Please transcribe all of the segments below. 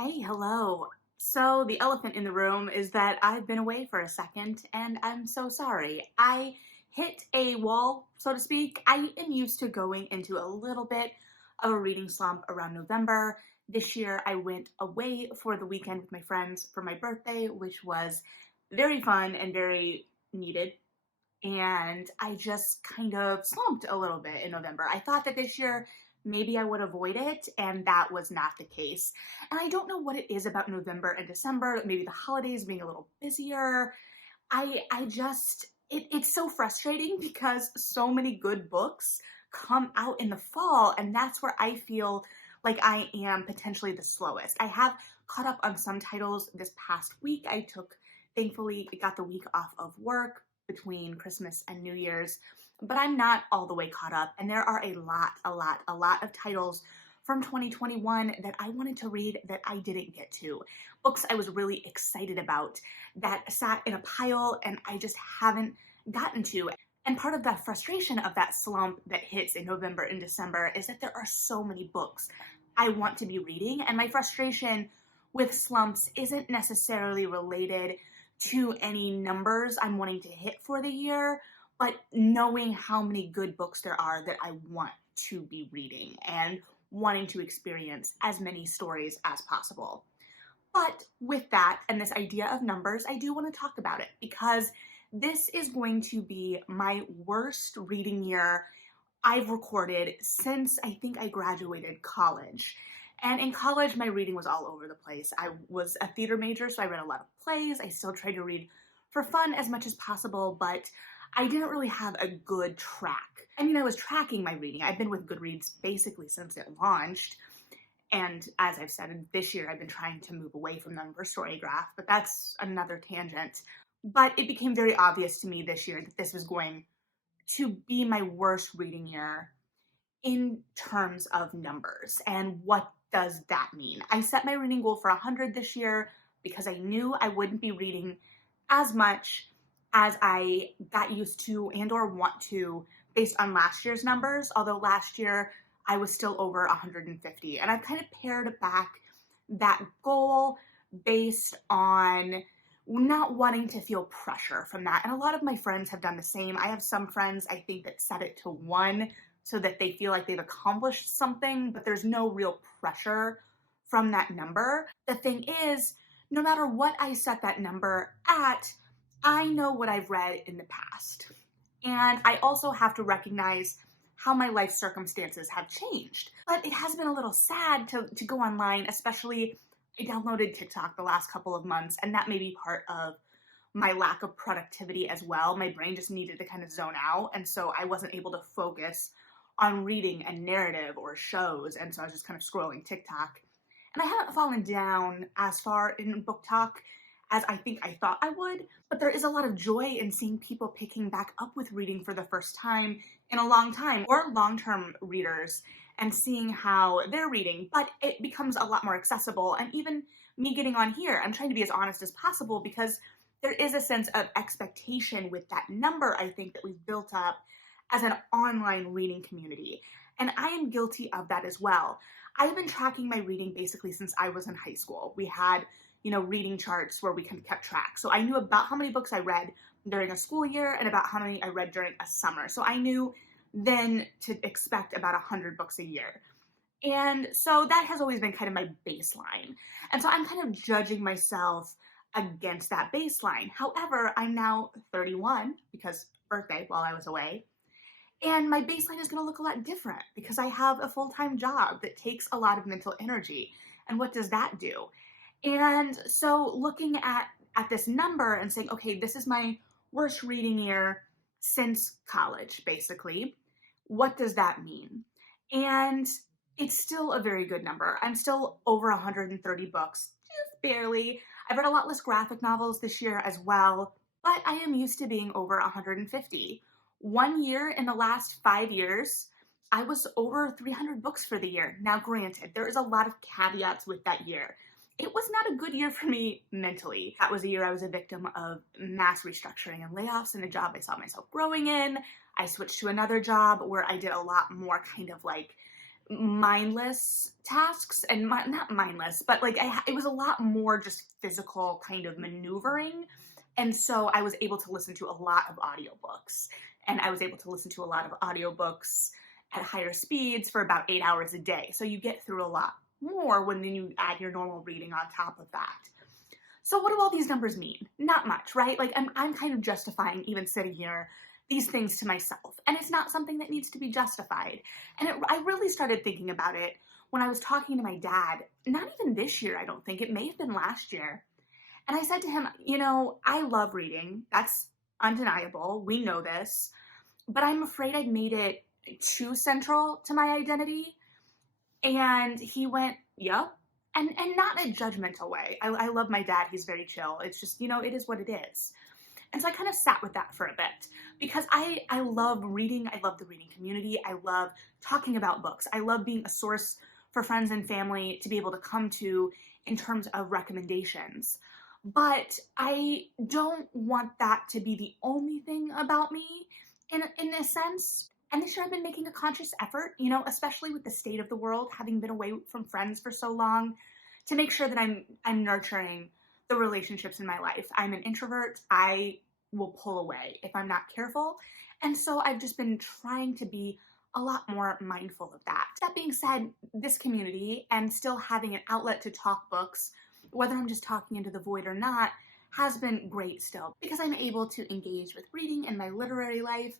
Hey, hello. So, the elephant in the room is that I've been away for a second and I'm so sorry. I hit a wall, so to speak. I am used to going into a little bit of a reading slump around November. This year, I went away for the weekend with my friends for my birthday, which was very fun and very needed. And I just kind of slumped a little bit in November. I thought that this year maybe I would avoid it, and that was not the case. And I don't know what it is about November and December, maybe the holidays being a little busier. I just it's so frustrating because so many good books come out in the fall, and that's where I feel like I am potentially the slowest. I have caught up on some titles this past week. I took thankfully got the week off of work between Christmas and New Year's, but I'm not all the way caught up, and there are a lot of titles from 2021 that I wanted to read that I didn't get to. Books I was really excited about that sat in a pile and I just haven't gotten to. And part of that frustration of that slump that hits in November and December is that there are so many books I want to be reading, and my frustration with slumps isn't necessarily related to any numbers I'm wanting to hit for the year, but knowing how many good books there are that I want to be reading and wanting to experience as many stories as possible. But with that and this idea of numbers, I do want to talk about it because this is going to be my worst reading year I've recorded since I think I graduated college. And in college, my reading was all over the place. I was a theater major, so I read a lot of plays. I still tried to read for fun as much as possible, but I didn't really have a good track. I mean, I was tracking my reading. I've been with Goodreads basically since it launched. And as I've said, this year I've been trying to move away from them for Storygraph, but that's another tangent. But it became very obvious to me this year that this was going to be my worst reading year in terms of numbers. And what does that mean? I set my reading goal for 100 this year because I knew I wouldn't be reading as much as I got used to and or want to based on last year's numbers, although last year I was still over 150. And I've kind of pared back that goal based on not wanting to feel pressure from that. And a lot of my friends have done the same. I have some friends, I think, that set it to one so that they feel like they've accomplished something, but there's no real pressure from that number. The thing is, no matter what I set that number at, I know what I've read in the past. And I also have to recognize how my life circumstances have changed. But it has been a little sad to go online, especially I downloaded TikTok the last couple of months, and that may be part of my lack of productivity as well. My brain just needed to kind of zone out, and so I wasn't able to focus on reading a narrative or shows, and so I was just kind of scrolling TikTok. And I haven't fallen down as far in book talk as I think I thought I would, but there is a lot of joy in seeing people picking back up with reading for the first time in a long time, or long-term readers, and seeing how they're reading, but it becomes a lot more accessible. And even me getting on here, I'm trying to be as honest as possible because there is a sense of expectation with that number, I think, that we've built up as an online reading community. And I am guilty of that as well. I've been tracking my reading basically since I was in high school. We had, reading charts where we kind of kept track. So I knew about how many books I read during a school year and about how many I read during a summer. So I knew then to expect about 100 books a year. And so that has always been kind of my baseline. And so I'm kind of judging myself against that baseline. However, I'm now 31 because birthday while I was away. And my baseline is going to look a lot different because I have a full-time job that takes a lot of mental energy. And what does that do? And so looking at this number and saying, okay, this is my worst reading year since college, basically. What does that mean? And it's still a very good number. I'm still over 130 books, just barely. I've read a lot less graphic novels this year as well, but I am used to being over 150. One year in the last 5 years, I was over 300 books for the year. Now, granted, there is a lot of caveats with that year. It was not a good year for me mentally. That was a year I was a victim of mass restructuring and layoffs in a job I saw myself growing in. I switched to another job where I did a lot more kind of like mindless tasks, and not mindless, but like it was a lot more just physical kind of maneuvering. And so I was able to listen to a lot of audiobooks, and I was able to listen to a lot of audiobooks at higher speeds for about 8 hours a day. So you get through a lot more when then you add your normal reading on top of that. So what do all these numbers mean? Not much, right? Like I'm kind of justifying even sitting here these things to myself, and it's not something that needs to be justified. And I really started thinking about it when I was talking to my dad, not even this year, I don't think, it may have been last year. And I said to him, I love reading. That's undeniable. We know this. But I'm afraid I've made it too central to my identity. And he went, yep. And not in a judgmental way. I love my dad. He's very chill. It's just, it is what it is. And so I kind of sat with that for a bit because I love reading. I love the reading community. I love talking about books. I love being a source for friends and family to be able to come to in terms of recommendations. But I don't want that to be the only thing about me in a sense. And this year I've been making a conscious effort, especially with the state of the world, having been away from friends for so long, to make sure that I'm nurturing the relationships in my life. I'm an introvert. I will pull away if I'm not careful. And so I've just been trying to be a lot more mindful of that. That being said, this community and still having an outlet to talk books, whether I'm just talking into the void or not, has been great still because I'm able to engage with reading and my literary life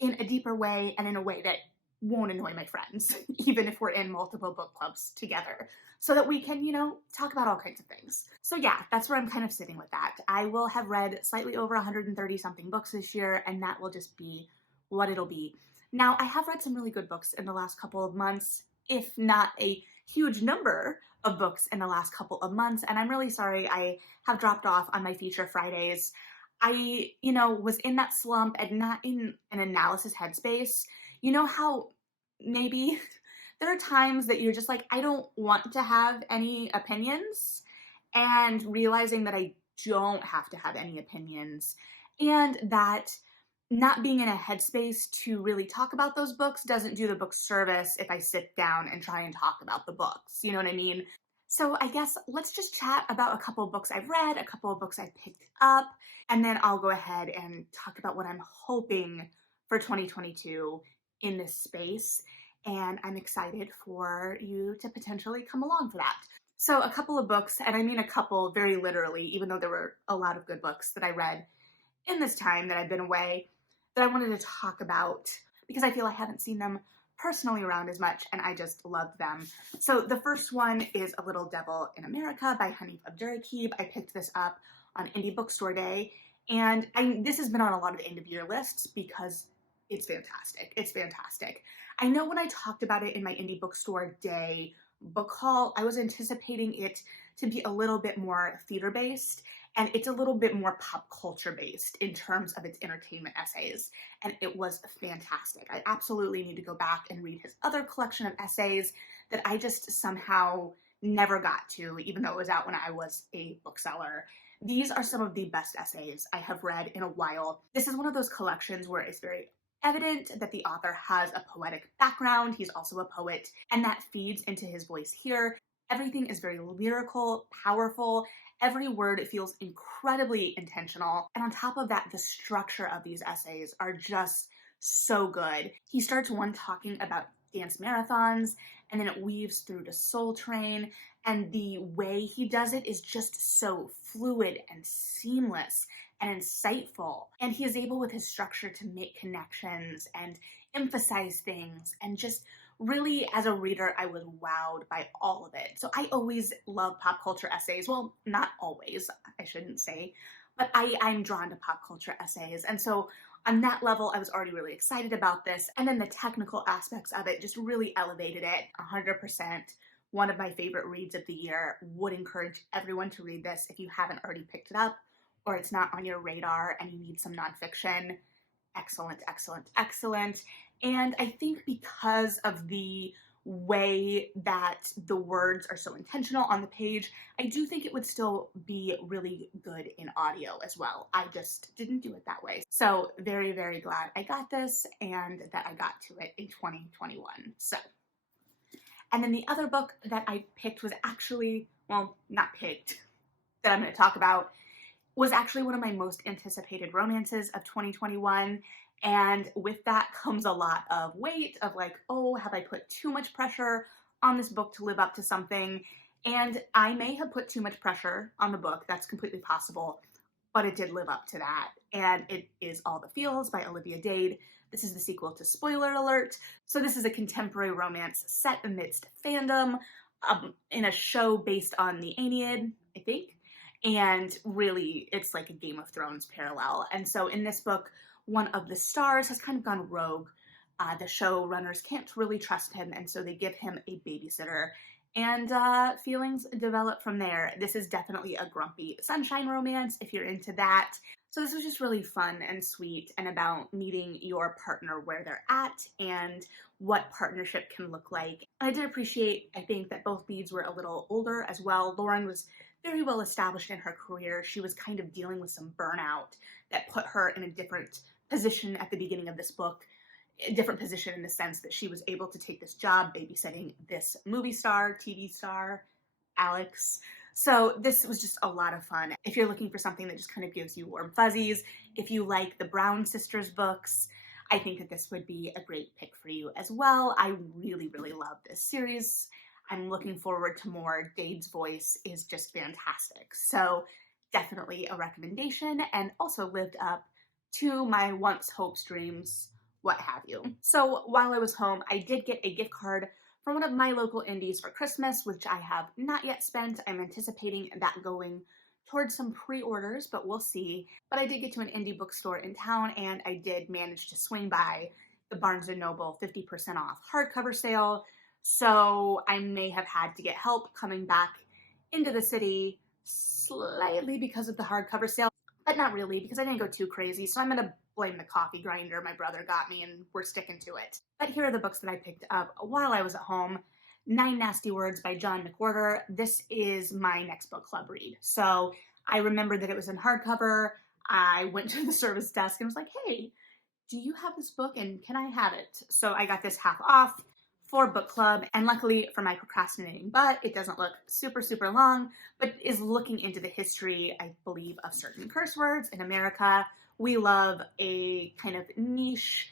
in a deeper way and in a way that won't annoy my friends, even if we're in multiple book clubs together, so that we can, talk about all kinds of things. So yeah, that's where I'm kind of sitting with that. I will have read slightly over 130 something books this year, and that will just be what it'll be. Now, I have read some really good books in the last couple of months, if not a huge number of books in the last couple of months, and I'm really sorry I have dropped off on my feature Fridays. I, was in that slump and not in an analysis headspace. You know how maybe there are times that you're just like, I don't want to have any opinions, and realizing that I don't have to have any opinions, and that not being in a headspace to really talk about those books doesn't do the book service if I sit down and try and talk about the books. You know what I mean? So I guess let's just chat about a couple of books I've read, a couple of books I picked up, and then I'll go ahead and talk about what I'm hoping for 2022 in this space. And I'm excited for you to potentially come along for that. So a couple of books, and I mean a couple very literally, even though there were a lot of good books that I read in this time that I've been away, that I wanted to talk about because I feel I haven't seen them personally around as much, and I just loved them. So the first one is A Little Devil in America by Honeyburykeep. I picked this up on Indie Bookstore Day, and this has been on a lot of end of year lists because it's fantastic. It's fantastic. I know when I talked about it in my Indie Bookstore Day book haul, I was anticipating it to be a little bit more theater based, and it's a little bit more pop culture based in terms of its entertainment essays, and it was fantastic. I absolutely need to go back and read his other collection of essays that I just somehow never got to, even though it was out when I was a bookseller. These are some of the best essays I have read in a while. This is one of those collections where it's very evident that the author has a poetic background. He's also a poet, and that feeds into his voice here. Everything is very lyrical, powerful. Every word feels incredibly intentional. And on top of that, the structure of these essays are just so good. He starts one talking about dance marathons, and then it weaves through to Soul Train, and the way he does it is just so fluid and seamless and insightful. And he is able with his structure to make connections and emphasize things, and just really, as a reader, I was wowed by all of it. So I always love pop culture essays. Well, not always, I shouldn't say, but I'm drawn to pop culture essays. And so on that level, I was already really excited about this. And then the technical aspects of it just really elevated it 100%. One of my favorite reads of the year. Would encourage everyone to read this if you haven't already picked it up, or it's not on your radar and you need some nonfiction. Excellent, excellent, excellent. And I think because of the way that the words are so intentional on the page, I do think it would still be really good in audio as well. I just didn't do it that way. So very, very glad I got this and that I got to it in 2021. So And then the other book that I picked was actually, well, not picked, that I'm going to talk about, was actually one of my most anticipated romances of 2021. And with that comes a lot of weight of like, oh, have I put too much pressure on this book to live up to something? And I may have put too much pressure on the book. That's completely possible. But it did live up to that. And it is All the Feels by Olivia Dade. This is the sequel to Spoiler Alert. So this is a contemporary romance set amidst fandom in a show based on the Aeneid, I think. And really, it's like a Game of Thrones parallel. And so in this book, one of the stars has kind of gone rogue. The showrunners can't really trust him, and so they give him a babysitter. And feelings develop from there. This is definitely a grumpy sunshine romance if you're into that. So this was just really fun and sweet and about meeting your partner where they're at and what partnership can look like. I did appreciate, I think, that both leads were a little older as well. Lauren was very well established in her career. She was kind of dealing with some burnout that put her in a different position at the beginning of this book. A different position in the sense that she was able to take this job babysitting this movie star, TV star, Alex. So this was just a lot of fun. If you're looking for something that just kind of gives you warm fuzzies, if you like the Brown sisters books, I think that this would be a great pick for you as well. I really, really love this series. I'm looking forward to more. Dade's voice is just fantastic. So definitely a recommendation, and also lived up to my once hopes, dreams, what have you. So while I was home, I did get a gift card from one of my local indies for Christmas, which I have not yet spent. I'm anticipating that going towards some pre-orders, but we'll see. But I did get to an indie bookstore in town, and I did manage to swing by the Barnes & Noble 50% off hardcover sale. So I may have had to get help coming back into the city slightly because of the hardcover sale, but not really because I didn't go too crazy. So I'm going to blame the coffee grinder my brother got me, and we're sticking to it. But here are the books that I picked up while I was at home. 9 Nasty Words by John Mcquarter. This is my next book club read. So I remembered that it was in hardcover. I went to the service desk and was like, hey, do you have this book and can I have it? So I got this half off for book club, and luckily for my procrastinating butt, it doesn't look super, super long, but is looking into the history, I believe, of certain curse words in America. We love a kind of niche,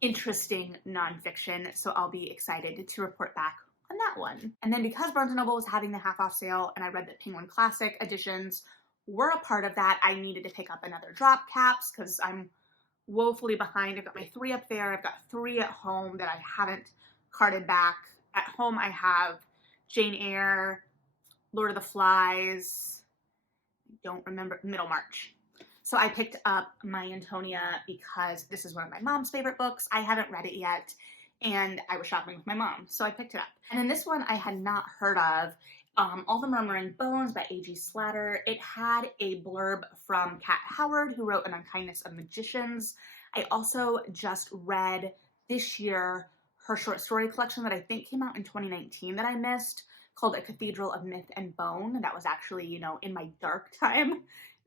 interesting nonfiction, so I'll be excited to report back on that one. And then because Barnes & Noble was having the half off sale, and I read that Penguin Classic editions were a part of that, I needed to pick up another drop caps because I'm woefully behind. I've got my 3 up there. I've got 3 at home that I haven't carted back. At home I have Jane Eyre, Lord of the Flies, I don't remember, Middlemarch. So I picked up My Antonia because this is one of my mom's favorite books. I haven't read it yet, and I was shopping with my mom, so I picked it up. And in this one I had not heard of, All the Murmuring Bones by A.G. Slatter. It had a blurb from Kat Howard, who wrote An Unkindness of Magicians. I also just read this year her short story collection that I think came out in 2019 that I missed, called A Cathedral of Myth and Bone. That was actually, you know, in my dark time,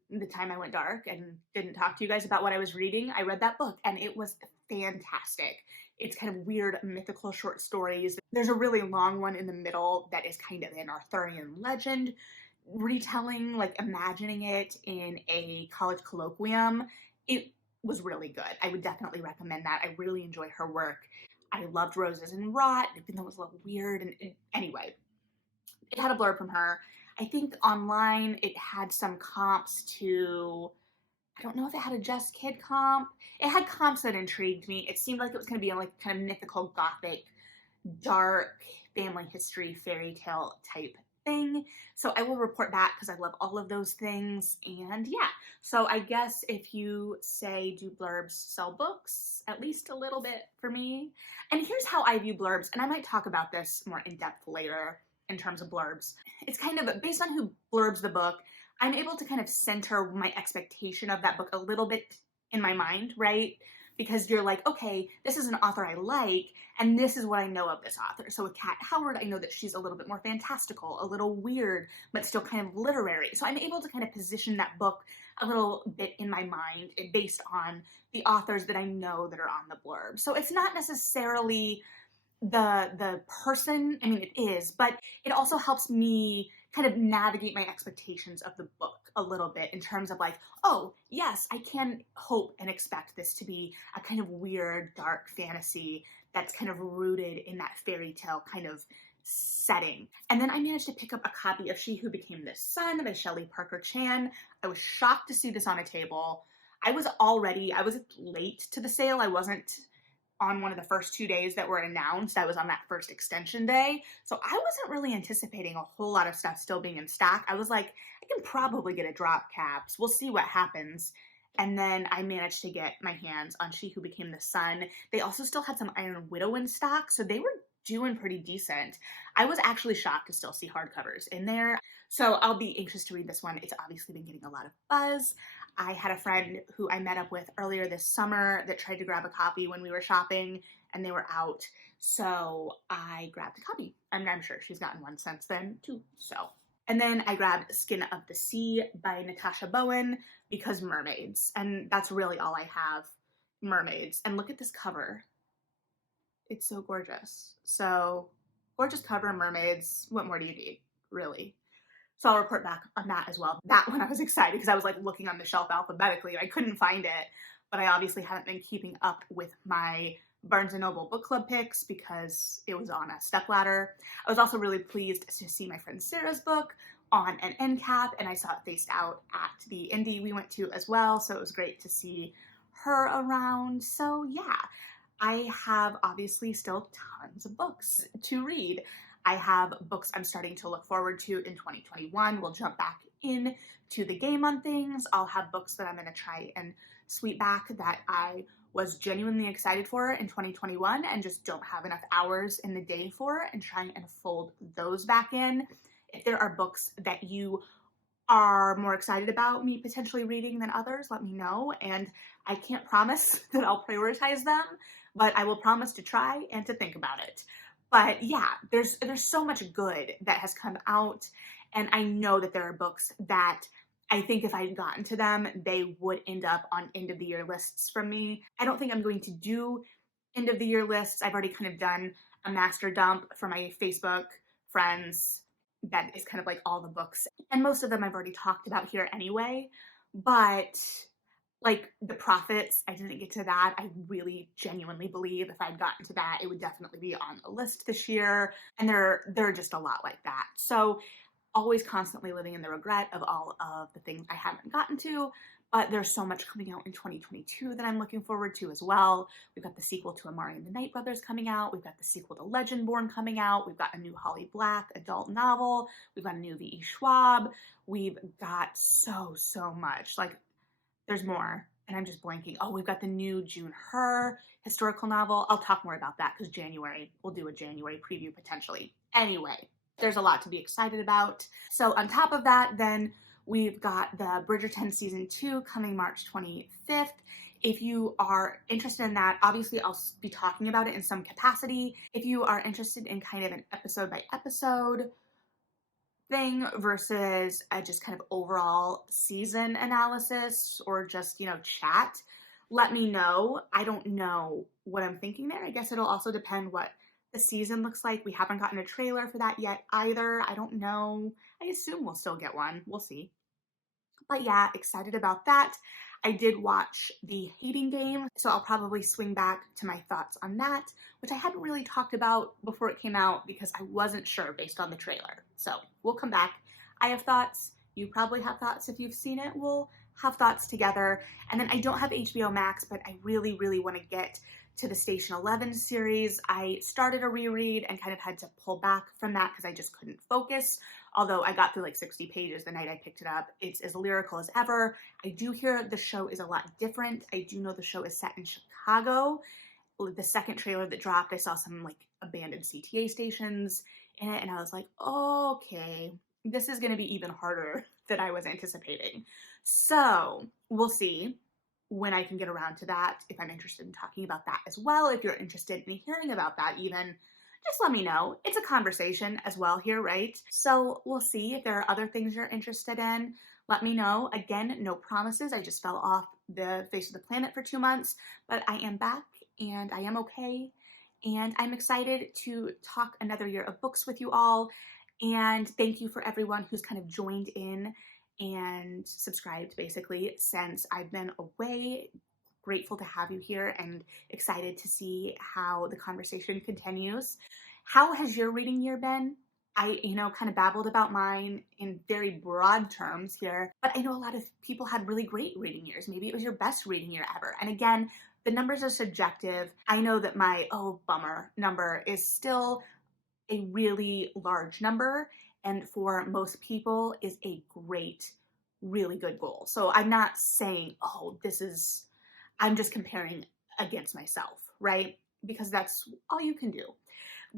the time I went dark and didn't talk to you guys about what I was reading. I read that book and it was fantastic. It's kind of weird mythical short stories. There's a really long one in the middle that is kind of an Arthurian legend retelling, like imagining it in a college colloquium. It was really good. I would definitely recommend that. I really enjoy her work. I loved Roses and Rot, even though it was a little weird. And anyway, it had a blurb from her. I think online it had some comps to, I don't know if it had a Just Kid comp. It had comps that intrigued me. It seemed like it was going to be a like kind of mythical, gothic, dark family history, fairy tale type thing. So I will report back because I love all of those things. And yeah, so I guess if you say, do blurbs sell books? At least a little bit for me. And here's how I view blurbs, and I might talk about this more in depth later in terms of blurbs. It's kind of based on who blurbs the book. I'm able to kind of center my expectation of that book a little bit in my mind, right? Because you're like, okay, this is an author I like, and this is what I know of this author. So with Kat Howard, I know that she's a little bit more fantastical, a little weird, but still kind of literary. So I'm able to kind of position that book a little bit in my mind based on the authors that I know that are on the blurb. So it's not necessarily the person. I mean, it is, but it also helps me kind of navigate my expectations of the book a little bit in terms of like, oh, yes, I can hope and expect this to be a kind of weird, dark fantasy that's kind of rooted in that fairy tale kind of setting. And then I managed to pick up a copy of She Who Became the Sun by Shelley Parker Chan. I was shocked to see this on a table. I was late to the sale. I wasn't on one of the first 2 days that were announced. I was on that first extension day. So I wasn't really anticipating a whole lot of stuff still being in stock. I was like, I can probably get a drop caps. We'll see what happens. And then I managed to get my hands on She Who Became the Sun. They also still had some Iron Widow in stock, so they were doing pretty decent. I was actually shocked to still see hardcovers in there. So I'll be anxious to read this one. It's obviously been getting a lot of buzz. I had a friend who I met up with earlier this summer that tried to grab a copy when we were shopping and they were out. So I grabbed a copy. And I'm sure she's gotten one since then too. So. And then I grabbed Skin of the Sea by Natasha Bowen because mermaids. And that's really all I have, mermaids. And look at this cover. It's so gorgeous. So gorgeous cover, mermaids. What more do you need, really? So I'll report back on that as well. That one I was excited because I was like looking on the shelf alphabetically and I couldn't find it. But I obviously haven't been keeping up with my Barnes & Noble book club picks because it was on a stepladder. I was also really pleased to see my friend Sarah's book on an end cap, and I saw it faced out at the indie we went to as well. So it was great to see her around. So yeah, I have obviously still tons of books to read. I have books I'm starting to look forward to in 2021. We'll jump back in to the game on things. I'll have books that I'm going to try and sweep back that I was genuinely excited for in 2021 and just don't have enough hours in the day for, and trying and fold those back in. If there are books that you are more excited about me potentially reading than others, let me know. And I can't promise that I'll prioritize them, but I will promise to try and to think about it. But yeah, there's so much good that has come out, and I know that there are books that I think if I had gotten to them, they would end up on end of the year lists from me. I don't think I'm going to do end of the year lists. I've already kind of done a master dump for my Facebook friends that is kind of like all the books, and most of them I've already talked about here anyway. But like The Prophets, I didn't get to that. I really genuinely believe if I'd gotten to that, it would definitely be on the list this year. And there are just a lot like that. So always constantly living in the regret of all of the things I haven't gotten to. But there's so much coming out in 2022 that I'm looking forward to as well. We've got the sequel to Amari and the Night Brothers coming out. We've got the sequel to Legendborn coming out. We've got a new Holly Black adult novel. We've got a new V.E. Schwab. We've got so much. Like, there's more, and I'm just blanking. Oh, we've got the new June Her historical novel. I'll talk more about that because January, we'll do a January preview potentially. Anyway, there's a lot to be excited about. So on top of that, then we've got the Bridgerton Season 2 coming March 25th. If you are interested in that, obviously I'll be talking about it in some capacity. If you are interested in kind of an episode by episode thing versus a just kind of overall season analysis or just, chat, let me know. I don't know what I'm thinking there. I guess it'll also depend what the season looks like. We haven't gotten a trailer for that yet either. I don't know. I assume we'll still get one. We'll see. But yeah, excited about that. I did watch The Hating Game, so I'll probably swing back to my thoughts on that, which I hadn't really talked about before it came out because I wasn't sure based on the trailer. So we'll come back. I have thoughts. You probably have thoughts if you've seen it. We'll have thoughts together. And then I don't have HBO Max, but I really want to get to the Station 11 series. I started a reread and kind of had to pull back from that because I just couldn't focus. Although I got through like 60 pages the night I picked it up. It's as lyrical as ever. I do hear the show is a lot different. I do know the show is set in Chicago. The second trailer that dropped, I saw some like abandoned CTA stations in it, and I was like, okay, this is going to be even harder than I was anticipating. So we'll see when I can get around to that, if I'm interested in talking about that as well. If you're interested in hearing about that even, just let me know. It's a conversation as well here, right? So we'll see if there are other things you're interested in. Let me know. Again, no promises. I just fell off the face of the planet for 2 months, but I am back and I am okay. and I'm excited to talk another year of books with you all. And thank you for everyone who's kind of joined in and subscribed basically since I've been away. Grateful to have you here and excited to see how the conversation continues. How has your reading year been? I, kind of babbled about mine in very broad terms here, but I know a lot of people had really great reading years. Maybe it was your best reading year ever. And again, the numbers are subjective. I know that my, oh, bummer number is still a really large number, and for most people is a great, really good goal. So I'm not saying, oh, I'm just comparing against myself, right? Because that's all you can do.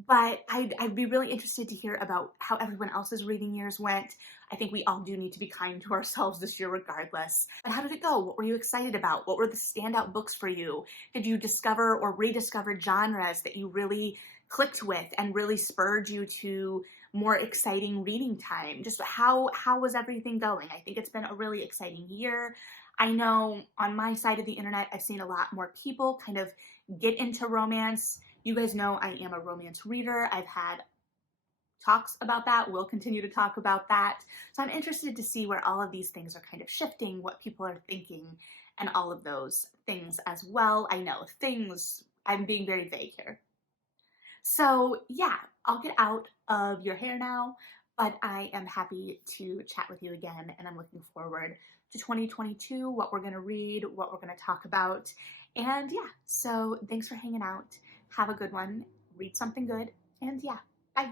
But I'd be really interested to hear about how everyone else's reading years went. I think we all do need to be kind to ourselves this year regardless. But how did it go? What were you excited about? What were the standout books for you? Did you discover or rediscover genres that you really clicked with and really spurred you to more exciting reading time? Just how was everything going? I think it's been a really exciting year. I know on my side of the internet, I've seen a lot more people kind of get into romance. You guys know I am a romance reader. I've had talks about that. We'll continue to talk about that. So I'm interested to see where all of these things are kind of shifting, what people are thinking, and all of those things as well. I know things, I'm being very vague here. So yeah, I'll get out of your hair now, but I am happy to chat with you again, and I'm looking forward to 2022, what we're going to read, what we're going to talk about. And yeah, so thanks for hanging out. Have a good one. Read something good. And yeah, bye.